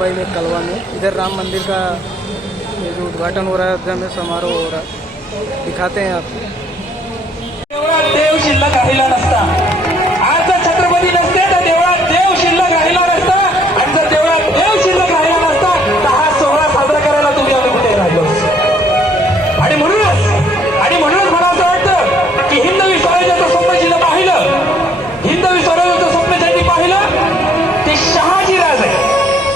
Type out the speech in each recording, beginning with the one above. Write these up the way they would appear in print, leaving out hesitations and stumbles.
मुंबई में कलवा में। इधर राम मंदिर का ये जो उद्घाटन हो रहा है, अयोध्या में समारोह हो रहा है, दिखाते हैं आपको। देवळात देव शिल्लक राहिला नसता, आज जर छत्रपती नसते तर देवळात देव शिल्लक राहिला नसता, आणि जर देवळात देव शिल्लक राहिला नसता तर हा सोहळा साजरा करायला तुम्ही आम्ही कुठे राहिलो। आणि म्हणूनच मला असं वाटतं की हिंदवी स्वराज्याचं स्वप्न जिनं पाहिलं, हिंदवी स्वराज्याचं स्वप्न ज्यांनी पाहिलं ते शहाजी राज आहे।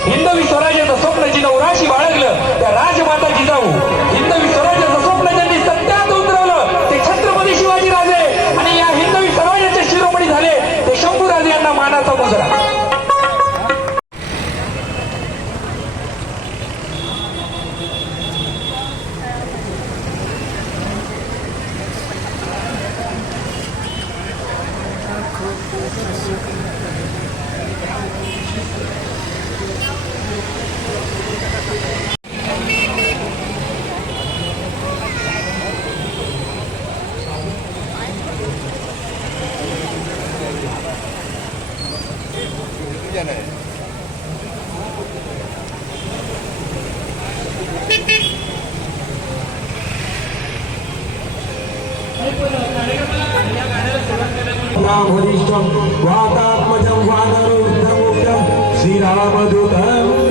हिंदवी स्वराज्याचं स्वप्न जिनं उराशी बाळगलं त्या राजमाता जिजाऊ, हिंदवी स्वराज्याचं स्वप्न ज्यांनी सत्यात उतरवलं ते छत्रपती शिवाजी राजे, आणि या हिंदवी स्वराज्याचे शिरोमणी झाले ते शंभूराजे यांना मानाचा मुजरा। वरिष्ठं वातात्मजं वानरोग्रमुग्रं श्रीरामदूतं